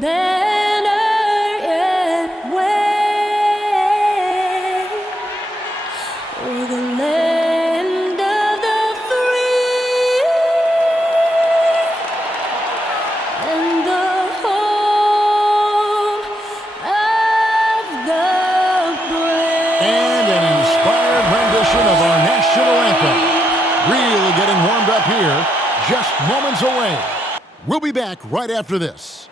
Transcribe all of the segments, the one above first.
banner yet wave o'er the land of the free and the home of the brave. And an inspired rendition of our national anthem. Really getting warmed up here, just moments away. We'll be back right after this.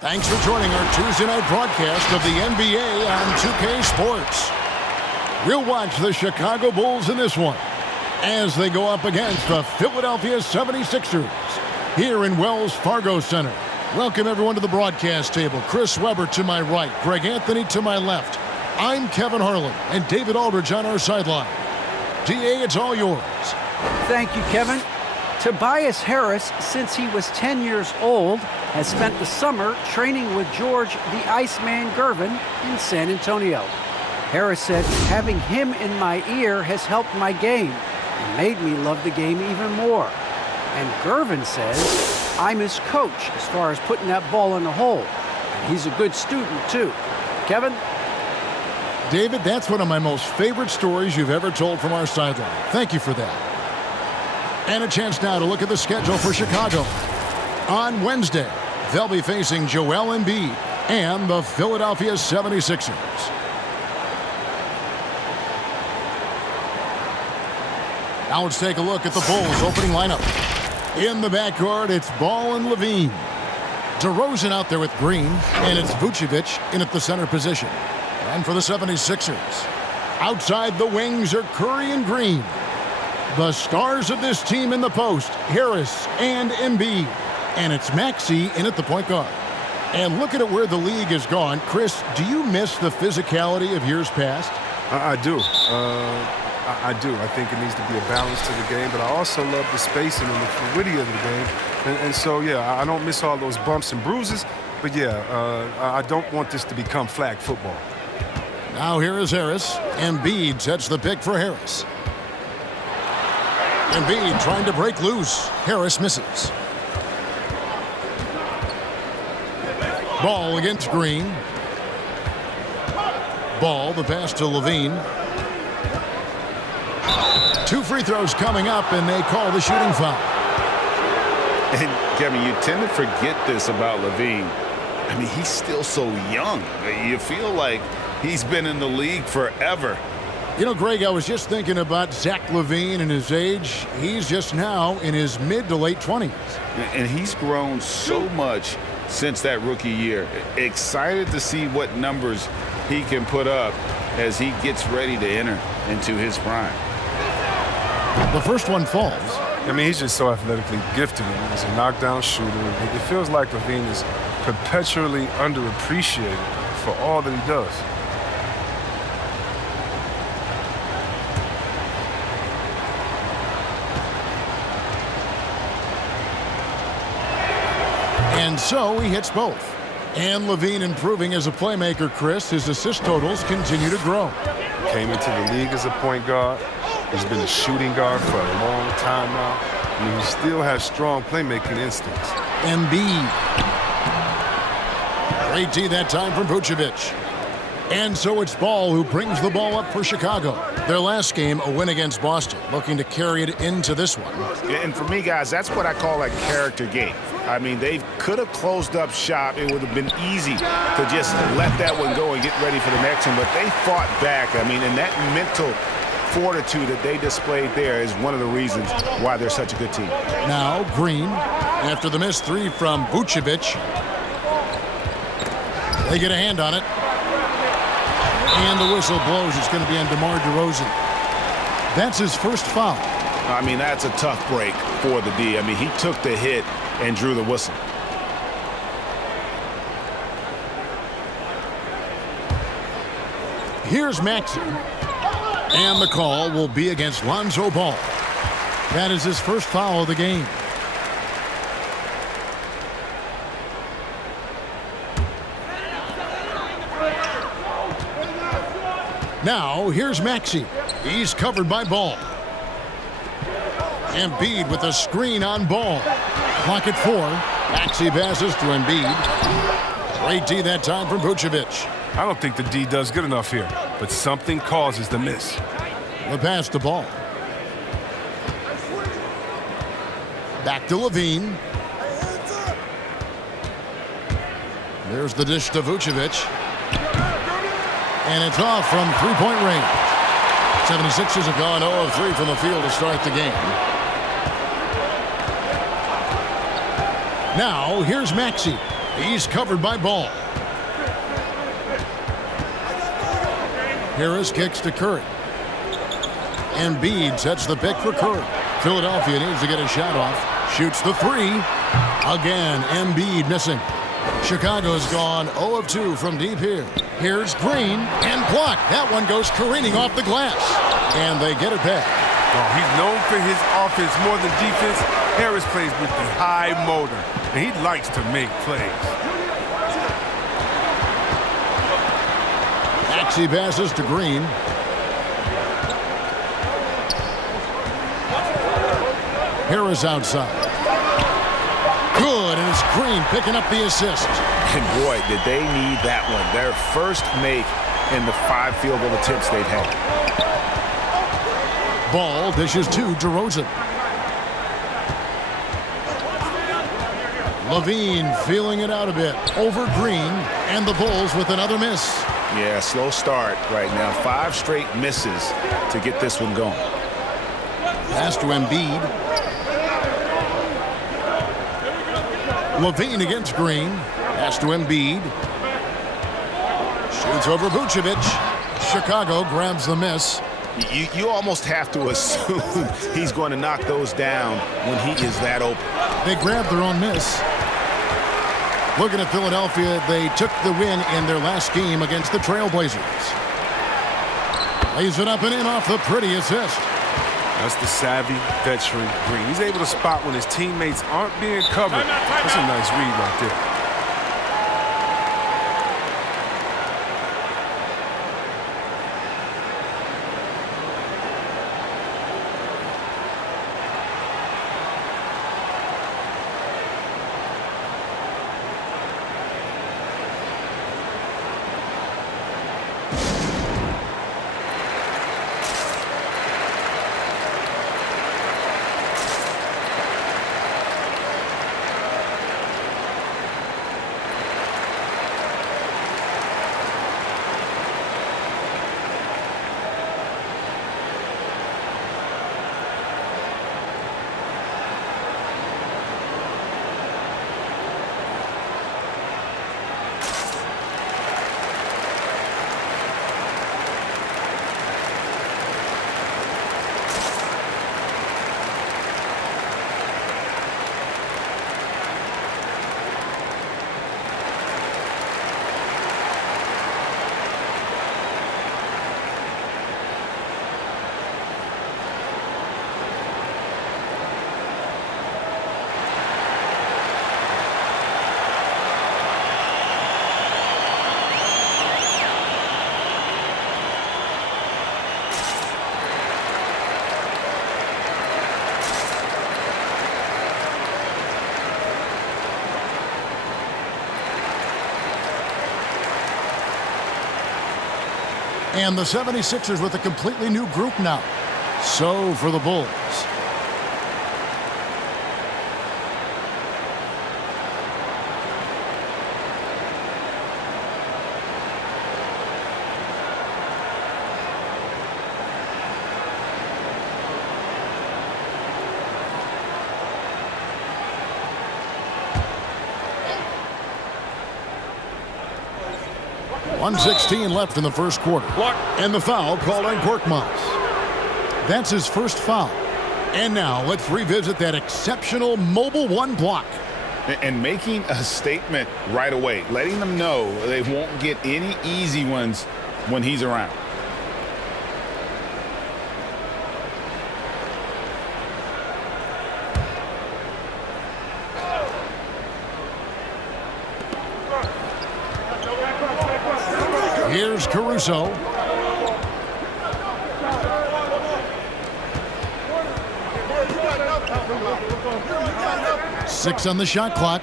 Thanks for joining our Tuesday night broadcast of the NBA on 2K Sports. We'll watch the Chicago Bulls in this one as they go up against the Philadelphia 76ers here in Wells Fargo Center. Welcome everyone to the broadcast table. Chris Webber to my right, Greg Anthony to my left. I'm Kevin Harlan and David Aldridge on our sideline. DA, it's all yours. Thank you, Kevin. Tobias Harris, since he was 10 years old, has spent the summer training with George the Iceman Gervin in San Antonio. Harris said, having him in my ear has helped my game and made me love the game even more. And Gervin says, I'm his coach as far as putting that ball in the hole. And he's a good student, too. Kevin? David, that's one of my most favorite stories you've ever told from our sideline. Thank you for that. And a chance now to look at the schedule for Chicago. On Wednesday, they'll be facing Joel Embiid and the Philadelphia 76ers. Now let's take a look at the Bulls' opening lineup. In the backcourt, it's Ball and Levine. DeRozan out there with Green, and it's Vucevic in at the center position. And for the 76ers, outside the wings are Curry and Green. The stars of this team in the post, Harris and Embiid. And it's Maxey in at the point guard. And looking at where the league has gone, Chris, do you miss the physicality of years past? I do. I do. I think it needs to be a balance to the game, but I also love the spacing and the fluidity of the game. And so, yeah, I don't miss all those bumps and bruises, but, yeah, I don't want this to become flag football. Now here is Harris. Embiid sets the pick for Harris. Embiid trying to break loose. Harris misses. Ball against Green. Ball, the pass to Levine. 2 free throws coming up, and they call the shooting foul. And, Kevin, you tend to forget this about Levine. I mean, he's still so young. You feel like he's been in the league forever. You know, Greg, I was just thinking about Zach LaVine and his age. He's just now in his mid to late 20s. And he's grown so much since that rookie year. Excited to see what numbers he can put up as he gets ready to enter into his prime. The first one falls. I mean, he's just so athletically gifted. He's a knockdown shooter. It feels like Levine is perpetually underappreciated for all that he does. And so he hits both. And Levine improving as a playmaker, Chris. His assist totals continue to grow. Came into the league as a point guard. He's been a shooting guard for a long time now. I mean, he still has strong playmaking instincts. Embiid. Great D that time from Vucevic. And so it's Ball who brings the ball up for Chicago. Their last game, a win against Boston, looking to carry it into this one. And for me, guys, that's what I call a character game. I mean, they could have closed up shop. It would have been easy to just let that one go and get ready for the next one. But they fought back. I mean, and that mental fortitude that they displayed there is one of the reasons why they're such a good team. Now Green, after the missed 3 from Vucevic. They get a hand on it. And the whistle blows. It's going to be on DeMar DeRozan. That's his first foul. I mean, that's a tough break for the D. I mean, he took the hit and drew the whistle. Here's Maxey. And the call will be against Lonzo Ball. That is his first foul of the game. Now, here's Maxey. He's covered by Ball. Embiid with a screen on Ball. Clock at 4. Maxey passes to Embiid. Great D that time from Vucevic. I don't think the D does good enough here, but something causes the miss. The pass to Ball. Back to Levine. There's the dish to Vucevic. And it's off from three-point range. 76ers have gone 0 of 3 from the field to start the game. Now, here's Maxey. He's covered by Ball. Harris kicks to Curry. Embiid sets the pick for Curry. Philadelphia needs to get a shot off. Shoots the 3. Again, Embiid missing. Chicago's gone 0 of 2 from deep here. Here's Green and blocked. That one goes careening off the glass. And they get it back. Oh, he's known for his offense more than defense. Harris plays with the high motor, and he likes to make plays. Maxey passes to Green. Harris outside. Good, and it's Green picking up the assist. And boy, did they need that one. Their first make in the 5 field goal attempts they've had. Ball dishes to DeRozan. Levine feeling it out a bit. Over Green, and the Bulls with another miss. Yeah, slow start right now. 5 straight misses to get this one going. Pass to Embiid. Levine against Green. Pass to Embiid. Shoots over Vucevic. Chicago grabs the miss. You almost have to assume he's going to knock those down when he is that open. They grabbed their own miss. Looking at Philadelphia, they took the win in their last game against the Trailblazers. Lays it up and in off the pretty assist. That's the savvy veteran Green. He's able to spot when his teammates aren't being covered. That's a nice read right there. And the 76ers with a completely new group now. So for the Bulls. .116 left in the first quarter. And the foul called on Korkmaz. That's his first foul. And now let's revisit that exceptional Mobile One block. And making a statement right away, letting them know they won't get any easy ones when he's around. Here's Caruso. Six on the shot clock.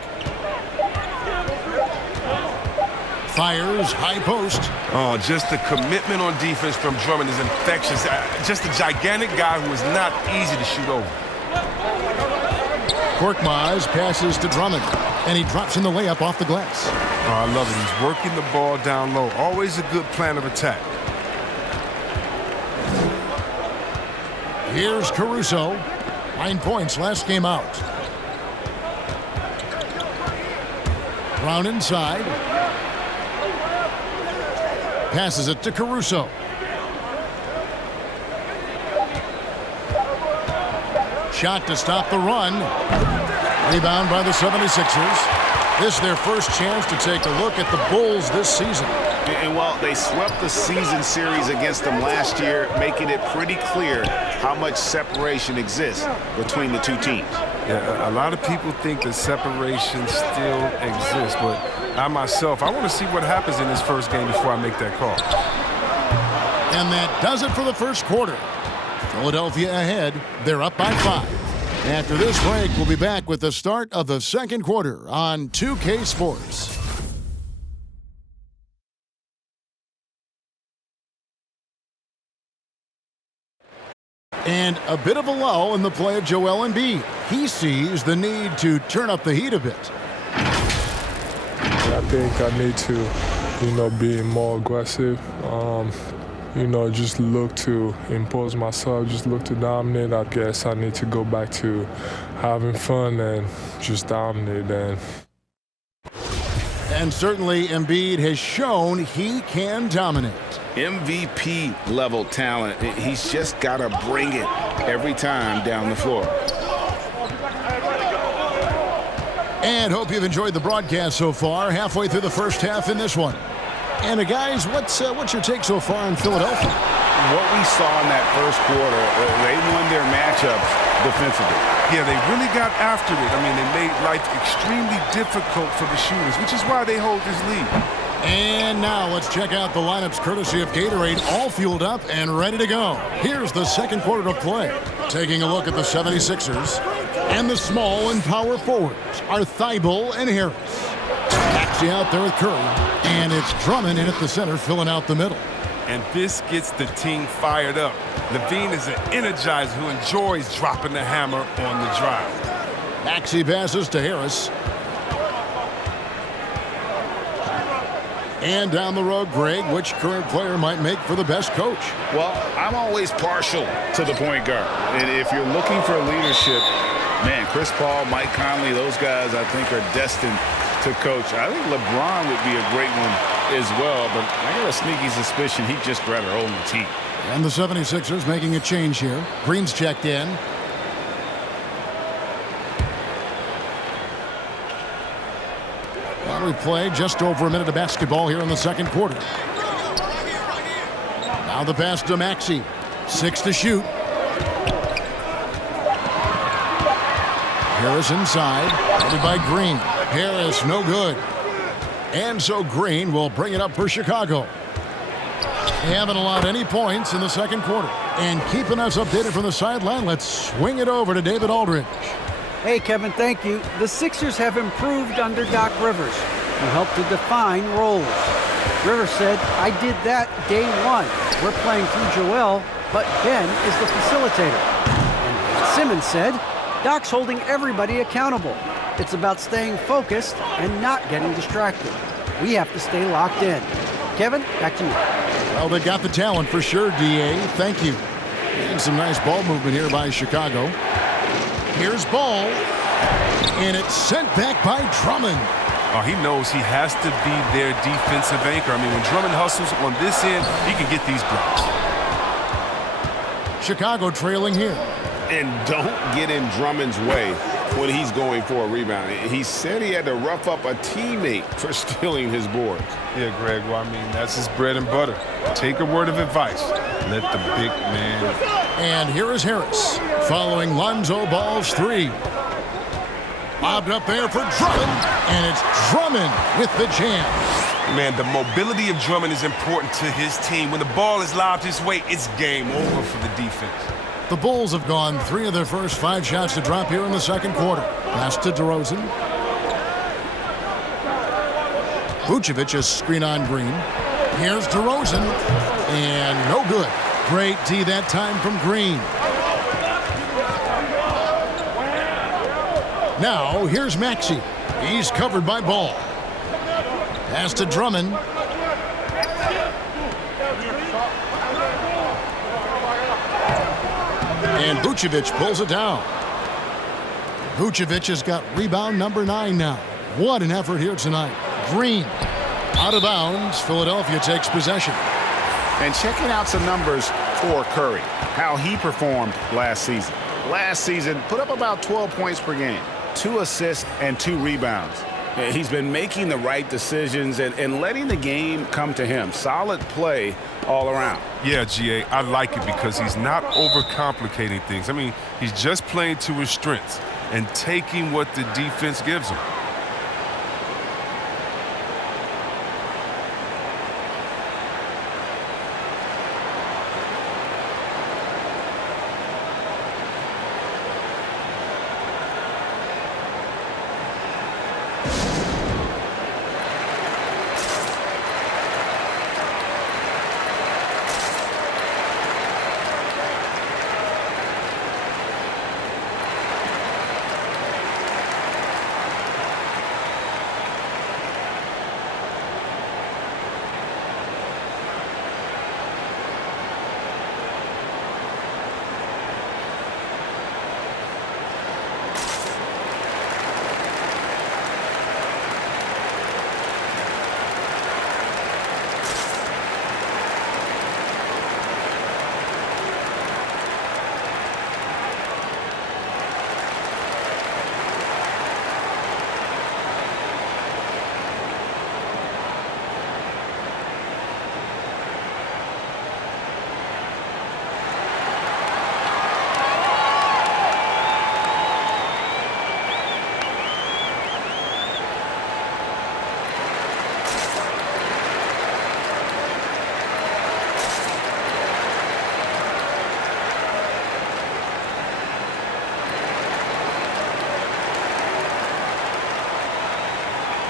Fires, high post. Oh, just the commitment on defense from Drummond is infectious. Just a gigantic guy who is not easy to shoot over. Korkmaz passes to Drummond, and he drops in the layup off the glass. Oh, I love it. He's working the ball down low. Always a good plan of attack. Here's Caruso. 9 points last game out. Brown inside. Passes it to Caruso. Shot to stop the run. Rebound by the 76ers. This is their first chance to take a look at the Bulls this season. And while they swept the season series against them last year, making it pretty clear how much separation exists between the two teams. Yeah, a lot of people think that separation still exists, but I myself, I want to see what happens in this first game before I make that call. And that does it for the first quarter. Philadelphia ahead. They're up by 5. After this break, we'll be back with the start of the second quarter on 2K Sports. And a bit of a lull in the play of Joel Embiid. He sees the need to turn up the heat a bit. I think I need to, be more aggressive. Just look to impose myself, just look to dominate. I guess I need to go back to having fun and just dominate. And certainly Embiid has shown he can dominate. MVP level talent. He's just got to bring it every time down the floor. And hope you've enjoyed the broadcast so far. Halfway through the first half in this one. And guys, what's your take so far in Philadelphia? What we saw in that first quarter, they won their matchups defensively. Yeah, they really got after it. I mean, they made life extremely difficult for the shooters, which is why they hold this lead. And now let's check out the lineups courtesy of Gatorade, all fueled up and ready to go. Here's the second quarter of play. Taking a look at the 76ers. And the small and power forwards are Thibault and Harris. Maxey out there with Curry. And it's Drummond in at the center, filling out the middle. And this gets the team fired up. Levine is an energizer who enjoys dropping the hammer on the drive. Maxey passes to Harris. And down the road, Greg, which current player might make for the best coach? Well, I'm always partial to the point guard. And if you're looking for leadership, man, Chris Paul, Mike Conley, those guys I think are destined to coach. I think LeBron would be a great one as well, but I got a sneaky suspicion he'd just rather own the team. And the 76ers making a change here. Green's checked in. Well, we play just over a minute of basketball here in the second quarter. Now the pass to Maxey. 6 to shoot. Harris inside. Headed by Green. Harris, no good. And so Green will bring it up for Chicago. They haven't allowed any points in the second quarter. And keeping us updated from the sideline, let's swing it over to David Aldridge. Hey, Kevin, thank you. The Sixers have improved under Doc Rivers, who helped to define roles. Rivers said, I did that day one. We're playing through Joel, but Ben is the facilitator. And Simmons said, Doc's holding everybody accountable. It's about staying focused and not getting distracted. We have to stay locked in. Kevin, back to you. Well, they got the talent for sure, D.A. Thank you. And some nice ball movement here by Chicago. Here's Ball. And it's sent back by Drummond. Oh, he knows he has to be their defensive anchor. I mean, when Drummond hustles on this end, he can get these blocks. Chicago trailing here. And don't get in Drummond's way. when he's going for a rebound. He said he had to rough up a teammate for stealing his board. Yeah, Greg, well, I mean, that's his bread and butter. Take a word of advice. Let the big man. And here is Harris following Lonzo Ball's three. Lobbed up there for Drummond, and it's Drummond with the jam. Man, the mobility of Drummond is important to his team. When the ball is lobbed his way, it's game over for the defense. The Bulls have gone 3 of their first 5 shots to drop here in the second quarter. Pass to DeRozan. Vucevic is screen on Green. Here's DeRozan, and no good. Great D that time from Green. Now, here's Maxey. He's covered by Ball. Pass to Drummond. And Vucevic pulls it down. Vucevic has got rebound number 9 now. What an effort here tonight. Green out of bounds. Philadelphia takes possession. And checking out some numbers for Curry, how he performed last season. Last season, put up about 12 points per game, 2 assists and 2 rebounds. He's been making the right decisions and letting the game come to him. Solid play all around. Yeah, GA, I like it because he's not overcomplicating things. I mean, he's just playing to his strengths and taking what the defense gives him.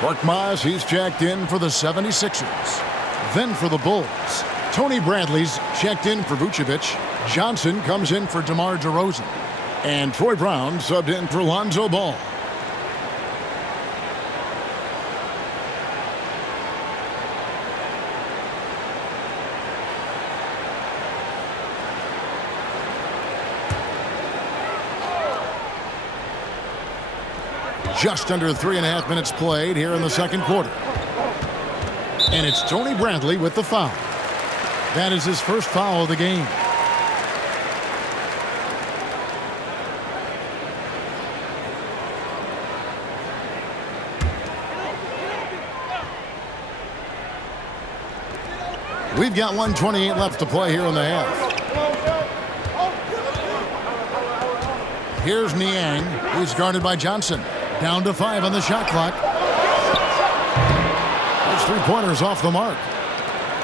Korkmaz, he's checked in for the 76ers. Then for the Bulls, Tony Bradley's checked in for Vucevic. Johnson comes in for DeMar DeRozan. And Troy Brown subbed in for Lonzo Ball. Just under 3.5 minutes played here in the second quarter. And it's Tony Bradley with the foul. That is his first foul of the game. We've got 1:28 left to play here in the half. Here's Niang, who's guarded by Johnson. Down to 5 on the shot clock. Those 3-pointers off the mark.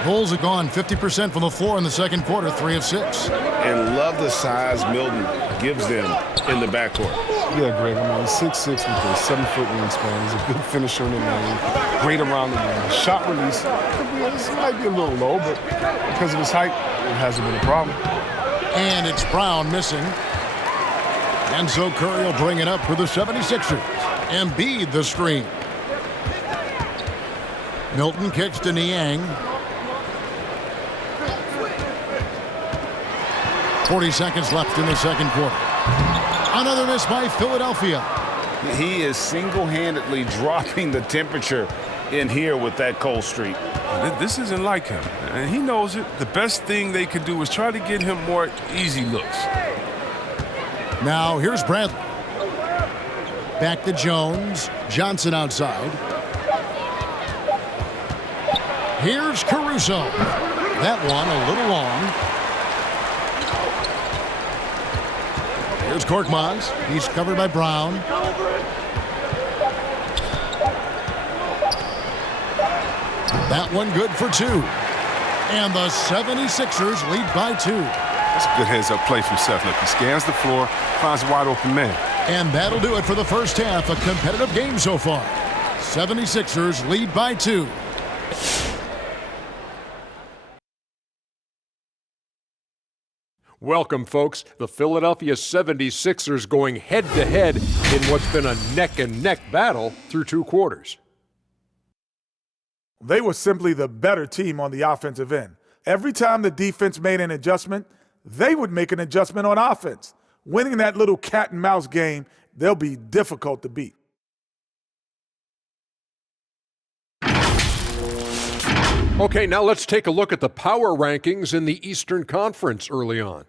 Bulls have gone 50% from the floor in the second quarter, 3 of 6. And love the size Milton gives them in the backcourt. Yeah, Greg, I mean, he's 6'6" with a 7-foot wingspan. He's a good finisher in the lane. Great around the rim. Shot release, it might be a little low, but because of his height, it hasn't been a problem. And it's Brown missing. And so Curry will bring it up for the 76ers. Embiid the screen. Milton kicks to Niang. 40 seconds left in the second quarter. Another miss by Philadelphia. He is single-handedly dropping the temperature in here with that cold streak. This isn't like him, and he knows it. The best thing they can do is try to get him more easy looks. Now here's Bradley. Back to Jones. Johnson outside. Here's Caruso. That one a little long. Here's Korkmaz. He's covered by Brown. That one good for 2. And the 76ers lead by 2. That's a good heads-up play from Seth. Look, he scans the floor, finds a wide-open man. And that'll do it for the first half. A competitive game so far. 76ers lead by 2. Welcome, folks. The Philadelphia 76ers going head-to-head in what's been a neck-and-neck battle through 2 quarters. They were simply the better team on the offensive end. Every time the defense made an adjustment, they would make an adjustment on offense. Winning that little cat and mouse game, they'll be difficult to beat. Okay, now let's take a look at the power rankings in the Eastern Conference early on.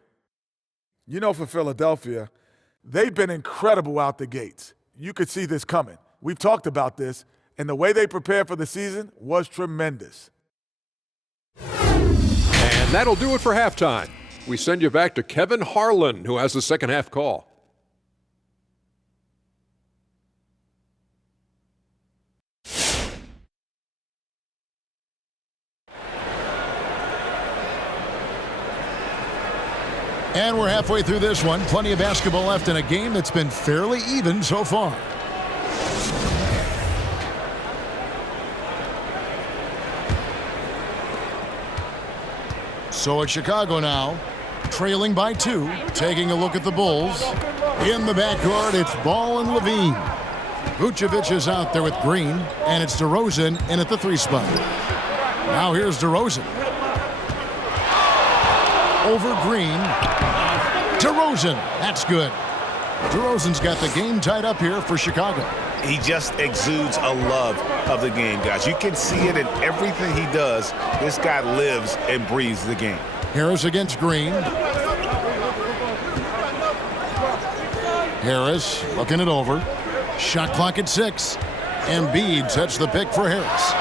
You know, for Philadelphia, they've been incredible out the gates. You could see this coming. We've talked about this, and the way they prepared for the season was tremendous. And that'll do it for halftime. We send you back to Kevin Harlan, who has the second half call. And we're halfway through this one. Plenty of basketball left in a game that's been fairly even so far. So it's Chicago now, trailing by 2, taking a look at the Bulls. In the backcourt, it's Ball and Levine. Vucevic is out there with Green, and it's DeRozan in at the 3 spot. Now here's DeRozan. Over Green. DeRozan, that's good. DeRozan's got the game tied up here for Chicago. He just exudes a love of the game, guys. You can see it in everything he does. This guy lives and breathes the game. Harris against Green. Harris looking it over. Shot clock at 6. Embiid sets the pick for Harris.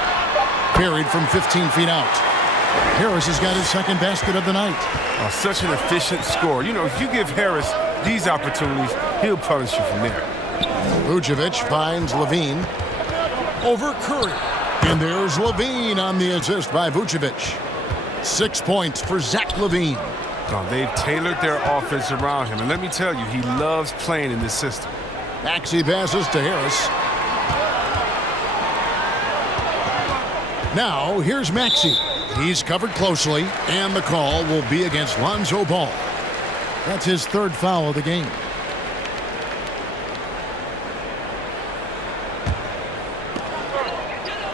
Buried from 15 feet out. Harris has got his second basket of the night. Oh, such an efficient scorer. You know, if you give Harris these opportunities, he'll punish you from there. Vucevic finds Levine. Over Curry. And there's Levine on the assist by Vucevic. 6 points for Zach Levine. Oh, they've tailored their offense around him. And let me tell you, he loves playing in this system. Maxey passes to Harris. Now, here's Maxey. He's covered closely, and the call will be against Lonzo Ball. That's his 3rd foul of the game.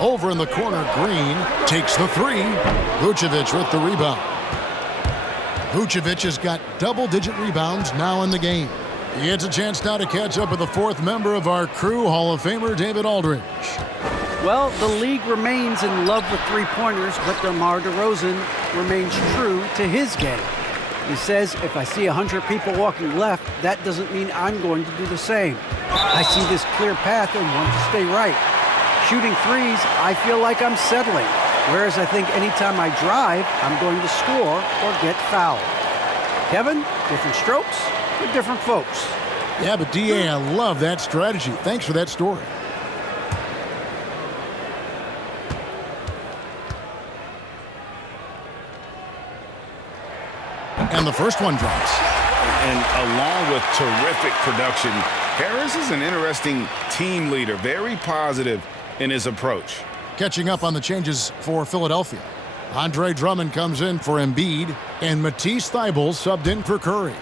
Over in the corner, Green takes the 3. Vucevic with the rebound. Vucevic has got double-digit rebounds now in the game. He gets a chance now to catch up with the 4th member of our crew, Hall of Famer David Aldridge. Well, the league remains in love with three-pointers, but DeMar DeRozan remains true to his game. He says, if I see 100 people walking left, that doesn't mean I'm going to do the same. I see this clear path and want to stay right. Shooting threes, I feel like I'm settling, whereas I think anytime I drive, I'm going to score or get fouled. Kevin, different strokes for different folks. Yeah, but D.A., I love that strategy. Thanks for that story. And the first one drops. And along with terrific production, Harris is an interesting team leader, very positive in his approach. Catching up on the changes for Philadelphia. Andre Drummond comes in for Embiid, and Matisse Thybulle subbed in for Curry.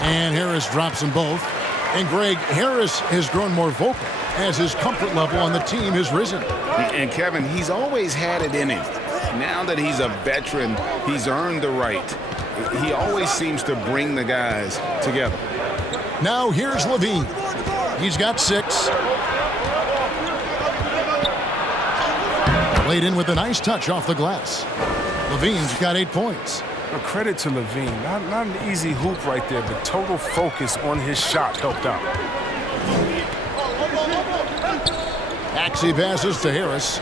And Harris drops them both. And Greg, Harris has grown more vocal as his comfort level on the team has risen. And Kevin, he's always had it in him. Now that he's a veteran, he's earned the right. He always seems to bring the guys together. Now here's Levine. He's got 6. Laid in with a nice touch off the glass. Levine's got 8 points. Well, credit to Levine. Not an easy hoop right there, but total focus on his shot helped out. Maxey passes to Harris.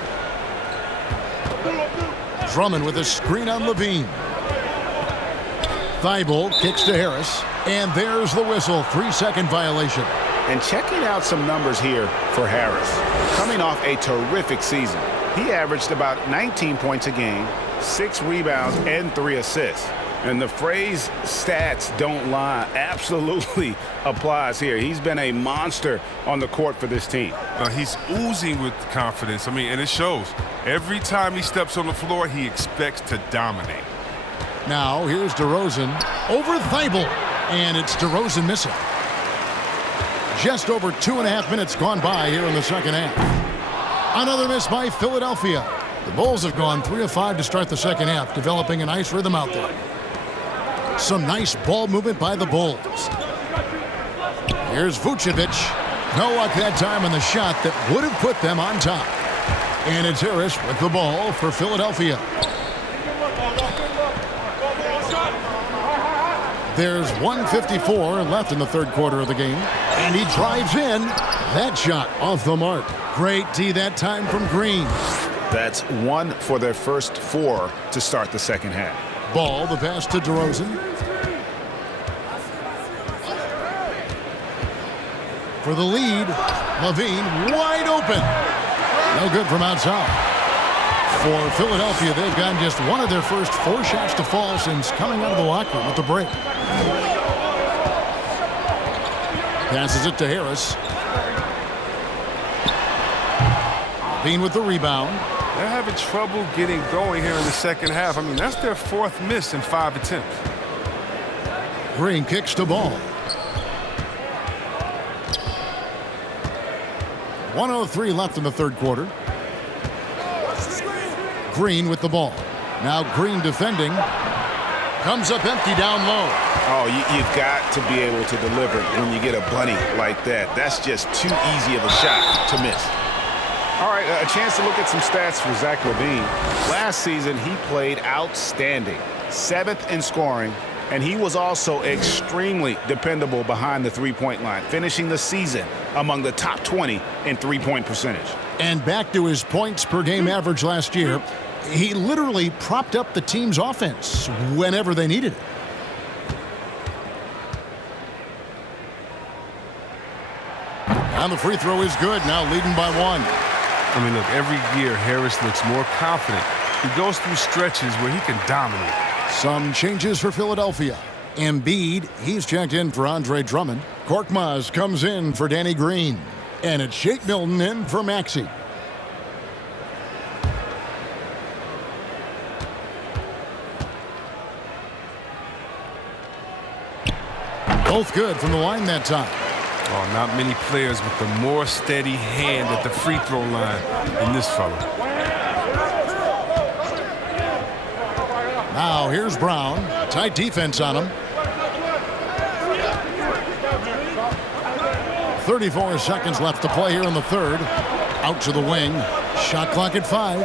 Drummond with a screen on Levine. Thibault kicks to Harris. And there's the whistle. 3-second violation. And checking out some numbers here for Harris. Coming off a terrific season, he averaged about 19 points a game, 6 rebounds, and 3 assists. And the phrase stats don't lie absolutely applies here. He's been a monster on the court for this team. He's oozing with confidence. I mean, and it shows. Every time he steps on the floor, he expects to dominate. Now, here's DeRozan over Thibault. And it's DeRozan missing. Just over 2.5 minutes gone by here in the second half. Another miss by Philadelphia. The Bulls have gone 3 of 5 to start the second half, developing a nice rhythm out there. Some nice ball movement by the Bulls. Here's Vucevic. No luck that time on the shot that would have put them on top. And it's Harris with the ball for Philadelphia. There's 1:54 left in the third quarter of the game. And he drives in. That shot off the mark. Great D that time from Green. That's 1 for their first 4 to start the second half. Ball, the pass to DeRozan. For the lead, Levine wide open. No good from outside. For Philadelphia, they've gotten just one of their first 4 shots to fall since coming out of the locker room with the break. Passes it to Harris. Levine with the rebound. They're having trouble getting going here in the second half. I mean, that's their 4th miss in 5 attempts. Green kicks to ball. 1:03 left in the third quarter. Green with the ball. Now Green defending. Comes up empty down low. Oh, you've got to be able to deliver when you get a bunny like that. That's just too easy of a shot to miss. All right, a chance to look at some stats for Zach LaVine. Last season, he played outstanding. 7th in scoring, and he was also extremely dependable behind the three-point line, finishing the season among the top 20 in three-point percentage. And back to his points per game average last year, he literally propped up the team's offense whenever they needed it. And the free throw is good, now leading by 1. I mean, look, every year Harris looks more confident. He goes through stretches where he can dominate. Some changes for Philadelphia. Embiid, he's checked in for Andre Drummond. Korkmaz comes in for Danny Green. And it's Shake Milton in for Maxey. Both good from the line that time. Oh, not many players with a more steady hand at the free throw line than this fella. Now here's Brown. Tight defense on him. 34 seconds left to play here in the third. Out to the wing. Shot clock at 5.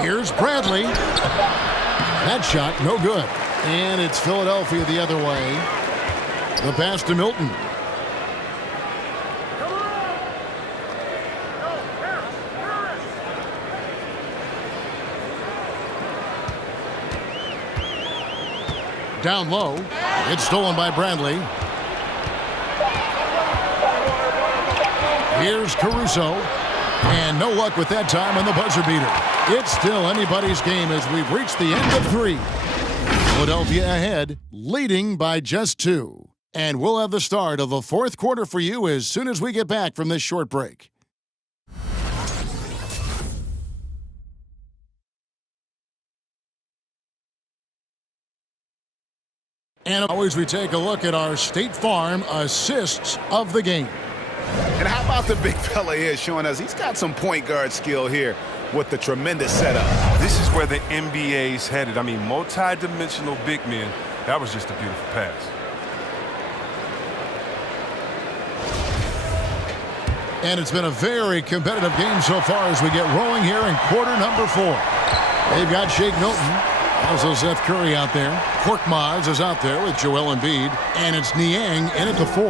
Here's Bradley. That shot, no good. And it's Philadelphia the other way. The pass to Milton. Down low. It's stolen by Bradley. Here's Caruso. And no luck with that time on the buzzer beater. It's still anybody's game as we've reached the end of 3. Philadelphia ahead, leading by just 2. And we'll have the start of the fourth quarter for you as soon as we get back from this short break. And always we take a look at our State Farm assists of the game. And how about the big fella here showing us he's got some point guard skill here with the tremendous setup. This is where the NBA's headed. I mean, multi-dimensional big men. That was just a beautiful pass. And it's been a very competitive game so far as we get rolling here in quarter number 4. They've got Shake Milton Also Seth Curry out there. Korkmaz is out there with Joel Embiid. And it's Niang in at the 4.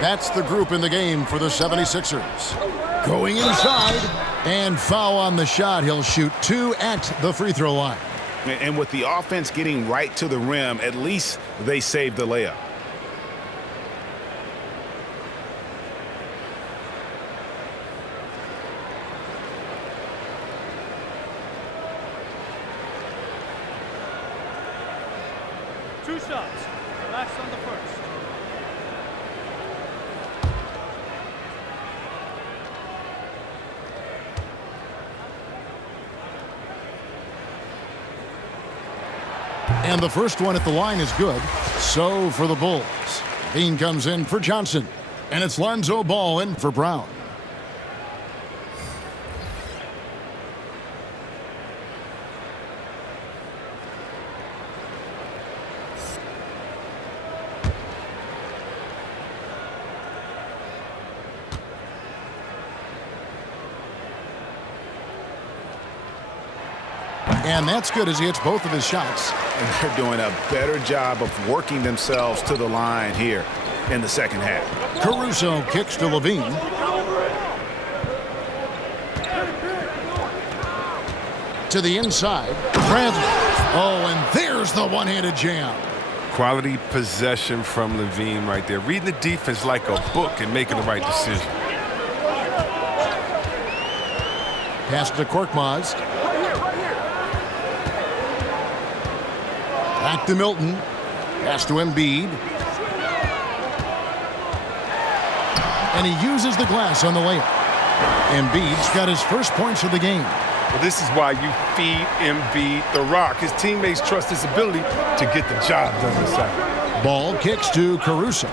That's the group in the game for the 76ers. Going inside. And foul on the shot. He'll shoot 2 at the free throw line. And with the offense getting right to the rim, at least they saved the layup. Two shots. Relax on the first. And the first one at the line is good. So for the Bulls. Bean comes in for Johnson. And it's Lonzo Ball in for Brown. And that's good as he hits both of his shots. And they're doing a better job of working themselves to the line here in the second half. Caruso kicks to Levine. To the inside. Bradley. Oh, and there's the one-handed jam. Quality possession from Levine right there. Reading the defense like a book and making the right decision. Pass to Korkmaz. Back to Milton. Pass to Embiid. And he uses the glass on the layup. Embiid's got his first points of the game. Well, this is why you feed Embiid the rock. His teammates trust his ability to get the job done inside. Ball kicks to Caruso.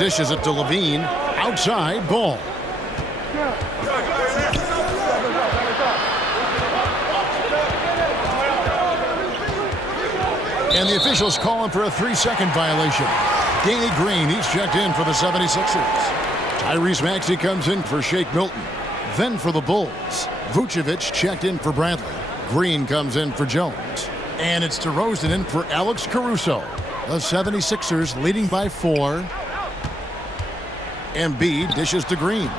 Dishes it to Levine. Outside, Ball. And the officials calling for a 3-second violation. Danny Green, he's checked in for the 76ers. Tyrese Maxey comes in for Shake Milton. Then for the Bulls, Vucevic checked in for Bradley. Green comes in for Jones. And it's DeRozan in for Alex Caruso. The 76ers leading by 4. Embiid dishes to Green.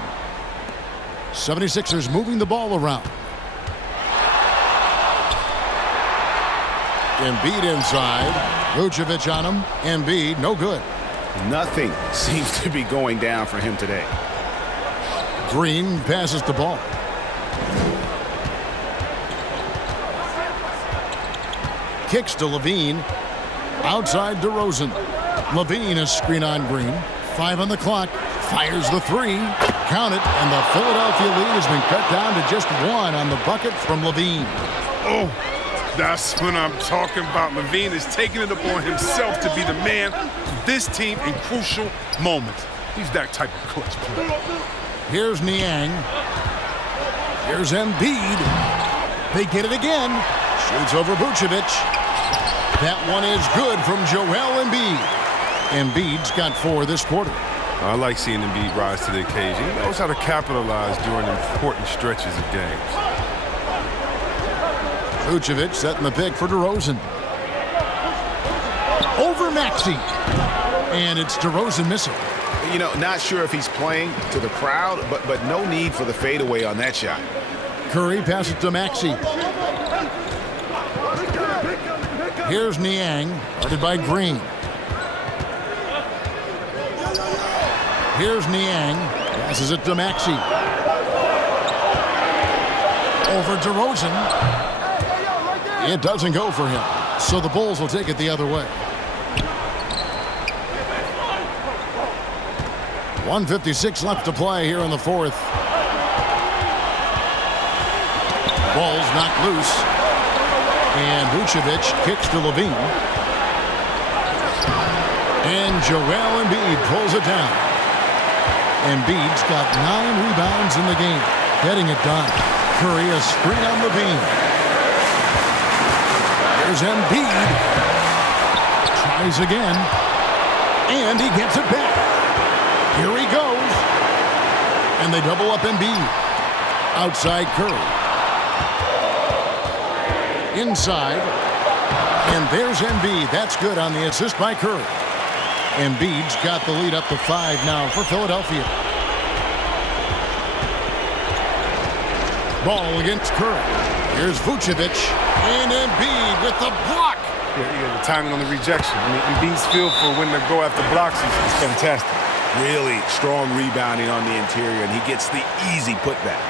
76ers moving the ball around. Embiid inside. Vucevic on him. Embiid, no good. Nothing seems to be going down for him today. Green passes the ball. Kicks to Levine. Outside DeRozan. Levine is screen on Green. 5 on the clock. Fires the 3. Count it. And the Philadelphia lead has been cut down to just 1 on the bucket from Levine. Oh, that's what I'm talking about. Levine is taking it upon himself to be the man for this team in crucial moments. He's that type of clutch player. Here's Niang. Here's Embiid. They get it again. Shoots over Vucevic. That one is good from Joel Embiid. Embiid's got 4 this quarter. I like seeing Embiid rise to the occasion. He knows how to capitalize during important stretches of games. Vucevic setting the pick for DeRozan. Over Maxey. And it's DeRozan missing. You know, not sure if he's playing to the crowd, but no need for the fadeaway on that shot. Curry passes to Maxey. Here's Niang, guarded by Green. Here's Niang, passes it to Maxey. Over DeRozan. It doesn't go for him, so the Bulls will take it the other way. 1:56 left to play here in the 4th. Ball's knocked loose. And Vucevic kicks to Levine. And Joel Embiid pulls it down. Embiid's got 9 rebounds in the game. Getting it done. Curry a screen on Levine. Here's Embiid. Tries again. And he gets it back. Here he goes. And they double up Embiid. Outside Curry. Inside. And there's Embiid. That's good on the assist by Curry. Embiid's got the lead up to 5 now for Philadelphia. Ball against Curry. Here's Vucevic. And Embiid with the block. Yeah, the timing on the rejection. I mean, Embiid's feel for when to go after blocks is fantastic. Really strong rebounding on the interior, and he gets the easy putback.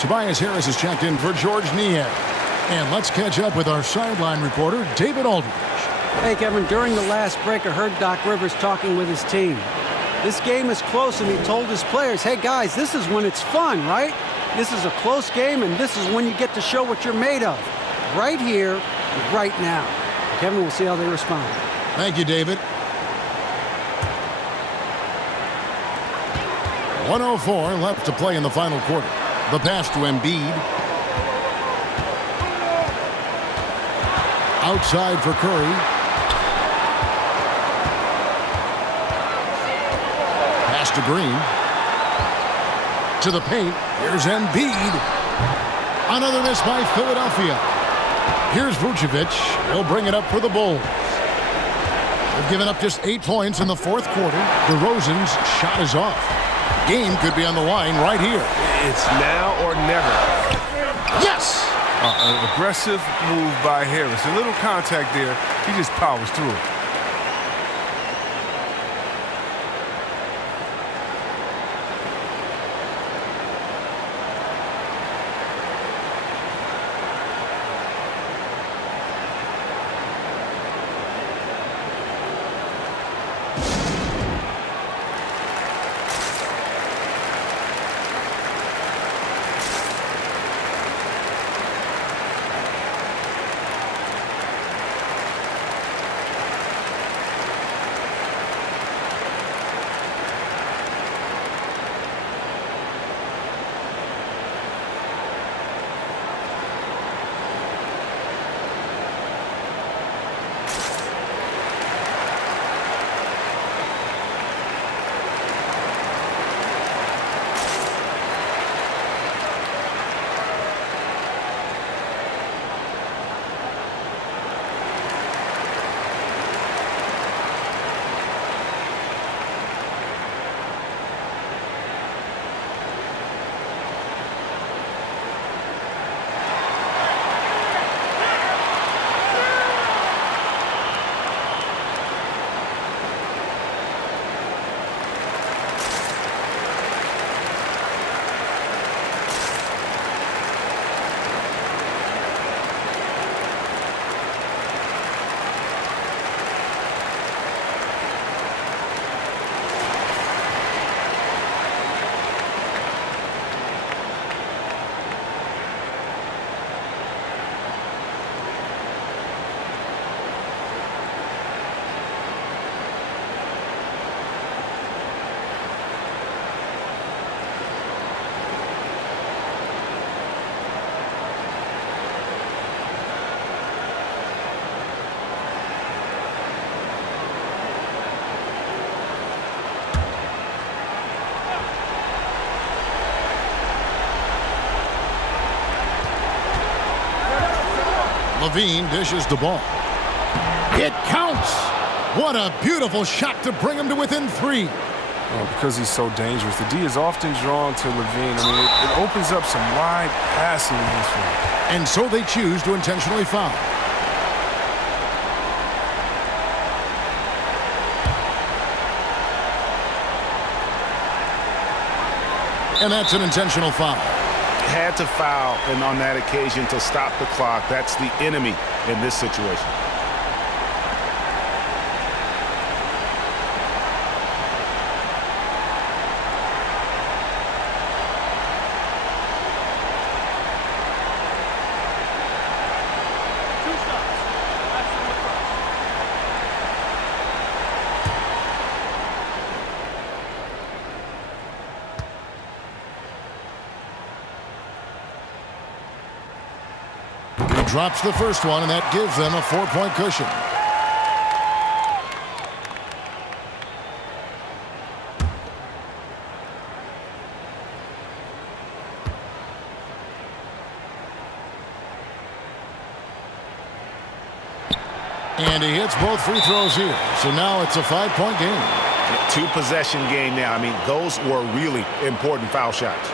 Tobias Harris is checked in for George Niang. And let's catch up with our sideline reporter, David Aldridge. Hey, Kevin, during the last break, I heard Doc Rivers talking with his team. This game is close, and he told his players, hey, guys, this is when it's fun, right? This is a close game, and this is when you get to show what you're made of. Right here, right now. Kevin, we'll see how they respond. Thank you, David. 1:04 left to play in the final quarter. The pass to Embiid. Outside for Curry. Pass to Green. To the paint. Here's Embiid. Another miss by Philadelphia. Here's Vucevic. He'll bring it up for the Bulls. They've given up just 8 points in the fourth quarter. DeRozan's shot is off. Game could be on the line right here. It's now or never. Yes! An aggressive move by Harris. A little contact there. He just powers through it. Levine dishes the ball. It counts. What a beautiful shot to bring him to within 3. Because he's so dangerous, the D is often drawn to Levine. I mean, it opens up some wide passing lanes for him. And so they choose to intentionally foul. And that's an intentional foul. Had to foul, and on that occasion to stop the clock. That's the enemy in this situation. Drops the first one, and that gives them a 4-point cushion. And he hits both free throws here. So now it's a 5-point game. 2-possession game now. I mean, those were really important foul shots.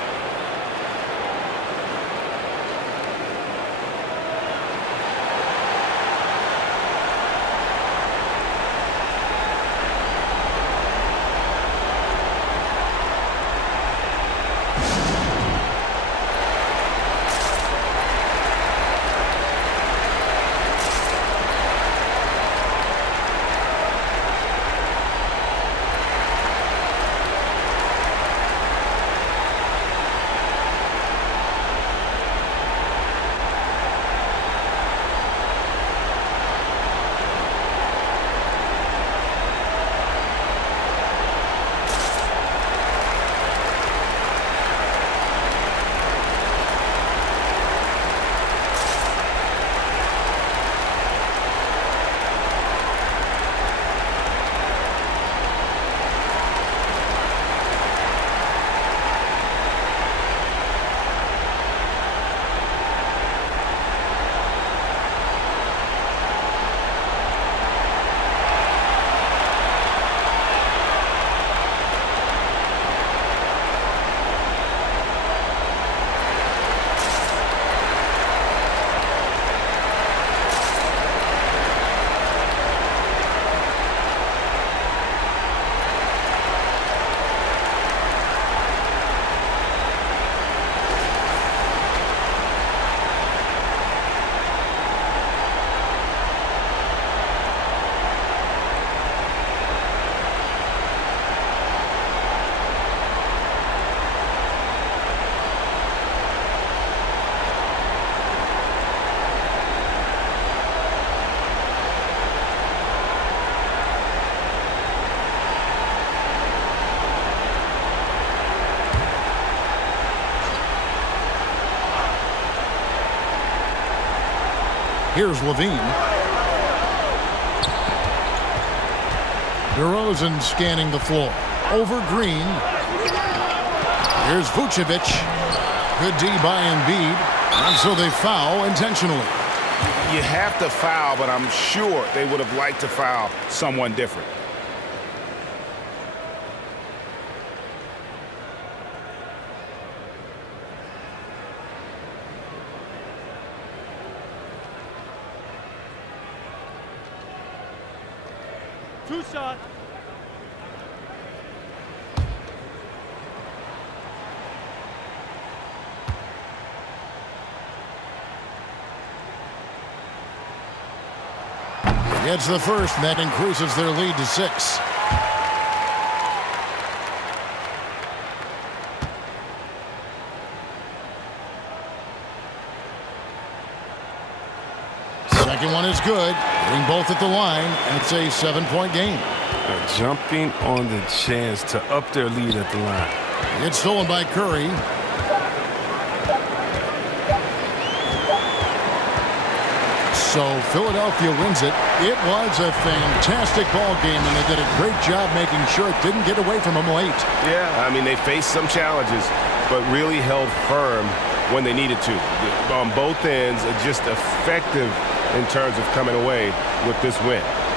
Here's Levine. DeRozan scanning the floor. Over Green. Here's Vucevic. Good D by Embiid. And so they foul intentionally. You have to foul, but I'm sure they would have liked to foul someone different. Two shot. Gets the first, and that increases their lead to 6. Second one is good. Hitting both at the line, and it's a 7-point game. Jumping on the chance to up their lead at the line. It's stolen by Curry. So Philadelphia wins it. It was a fantastic ball game, and they did a great job making sure it didn't get away from them late. Yeah, I mean, they faced some challenges, but really held firm when they needed to. On both ends, just effective in terms of coming away with this win.